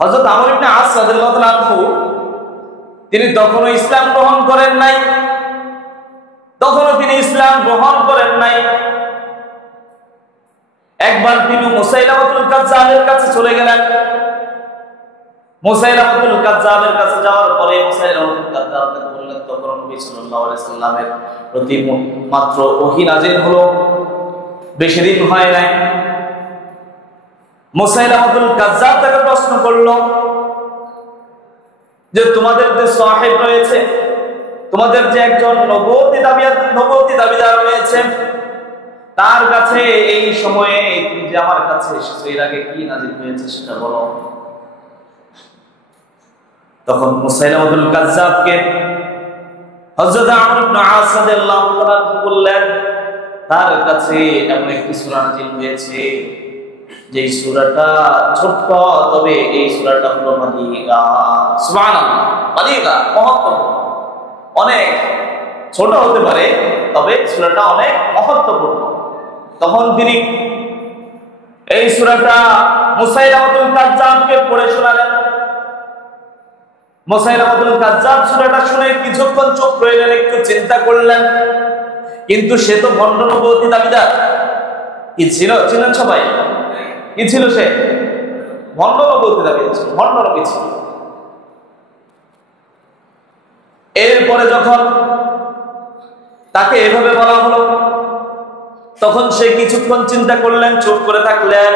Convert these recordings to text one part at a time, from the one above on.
হযরত আমর ইবনে আস রাদিয়াল্লাহু তাআলা আনহু তিনি তখনও ইসলাম গ্রহণ করেন নাই, একবার তিনি মুসাইলামাতুল কাজ্জাবের কাছে চলে গেলেন। মুসাইলামাতুল কাজ্জাবের কাছে যাওয়ার পরে মুসাইলামাতুল কাজ্জাব তাকে বললেন, তখন নবী সাল্লাল্লাহু আলাইহি সাল্লামের প্রতি মাত্র ওহী নাযিল হলো, বেশি দিন হয় নাই। মুসাইলামাতুল কাজ্জাব তাকে প্রশ্ন করলো যে তোমাদের যে সাহেব রয়েছে, তোমাদের যে একজন নবুয়তি দাবিদার রয়েছে, তার কাছে এই সময়ে তুমি যে আমার কাছে এসেছো, এর আগে কি নাযিল হয়েছে সেটা বলো। তখন মুসাইলামাতুল কাজ্জাবকে হযরত আমর ইবনে আস রাদিয়াল্লাহু তাআলা বললেন, তার কাছে এমন একটি সূরা নাযিল হয়েছে যে সূরাটা ছোট্ট, তবে এই সূরাটা হলো মাদিগা। সুবহানাল্লাহ, মাদিগা মহত্বপূর্ণ, অনেক ছোট হতে পারে তবে সূরাটা অনেক মহত্বপূর্ণ। তখন তিনি এই সূরাটা মুসাইলামাতুল কাজ্জাবকে পড়ে শোনালেন। মুসাইলামাতুল কাজ্জাব সূরাটা শুনে কিছুক্ষণ চুপ রইলেন, একটু চিন্তা করলেন, কিন্তু সে তো ভণ্ড নবুয়তি দাবিদার। কি ছিল, ছিলেন সবাই? কি ছিল সে? ভণ্ড নবুয়তি দাবিদার ছিল, ভণ্ড নবী ছিল। এরপরে যখন তাকে এভাবে বলা হলো, তখন সে কিছুক্ষণ চিন্তা করলেন, চুপ করে থাকলেন।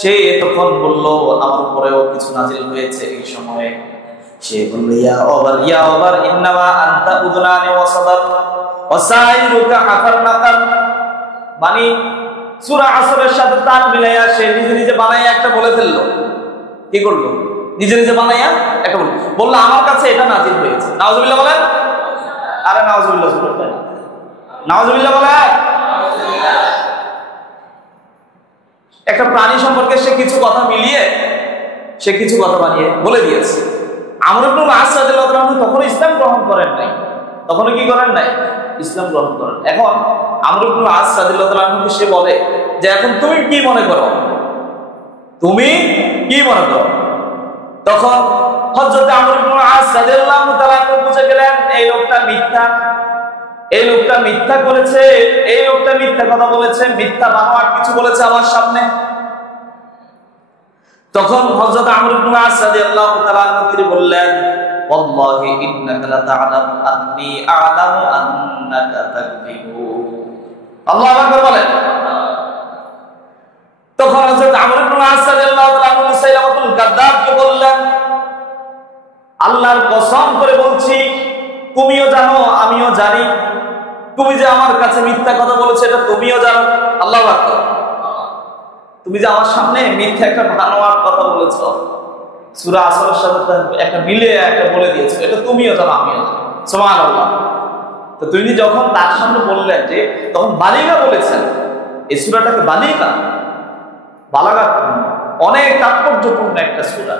সে তখন বলল, আমার উপরেও কিছু নাযিল হয়েছে এই সময়ে। সে বলল, ইয়া ওমর ইন্নামা আনতা উযনানি ওয়া সাদার ওয়া সাইরুকা আফারনাকার। মানে সূরা আসরের সাথে তাল মিলাইয়া সে নিজে নিজে বানাইয়া একটা বলে ফেললো। কি করলো? নিজে নিজে বানাইয়া একটা বললো, আমার কাছে এটা নাযিল হয়েছে। নাউজুবিল্লাহ বলেন। আরে নাউজুবিল্লাহ বলেন, নাউজুবিল্লাহ বলেন। একটা প্রাণী সম্পর্কে সে কিছু কথা মিলিয়ে সে কিছু কথা বানিয়ে বলে দিয়েছে। আমর ইবনে আস রাদিয়াল্লাহু তাআলা তখন ইসলাম গ্রহণ করেন নাই, তখন কি করেন নাই? ইসলাম গ্রহণ করেন। এখন আমর ইবনে আস রাদিয়াল্লাহু তাআলা সে বলে যে এখন তুমি কি মনে করো, তুমি কি মনে করো? তখন হযরত আমর ইবনে আস রাদিয়াল্লাহু তাআলা বুঝে গেলেন এই লোকটা মিথ্যা, এই লোকটা মিথ্যা করেছে, এই লোকটা মিথ্যা কথা বলেছে, মিথ্যা বানোয়াট কিছু বলেছে আমার সামনে। তখন হযরত আমর ইবনে আস রাদিয়াল্লাহু তাআলা তিনি বললেন, ওয়াল্লাহি ইন্নাকা লা তা'লাম আন্নী আ'লামু আন্নাকা তাকযিবু। আল্লাহু আকবার বলেন। তখন হযরত আমর ইবনে আস রাদিয়াল্লাহু তাআলা মুসাইলামাতুল কাজ্জাবকে বললেন, আল্লাহর কসম করে বলছি, তুমিও জানো আমিও জানি, তুমি যে আমার কাছে মিথ্যা কথা বলেছো এটা তুমিও জানো। আল্লাহু আকবার। তুমি যে আমার সামনে মিথ্যা একটা বানোয়াট কথা বলেছো, সূরা আসরের সাথে একটা মিলে একটা বলে দিয়েছো, এটা তুমিও জানো আমিও জানি। সুবহানাল্লাহ। তো তুমি যখন তার সামনে বললেন যে, তখন বালিগা বলেছেন, এই সূরাটাকে বালিগা, বালাগাত, অনেক তাৎপর্যপূর্ণ একটা সূরা।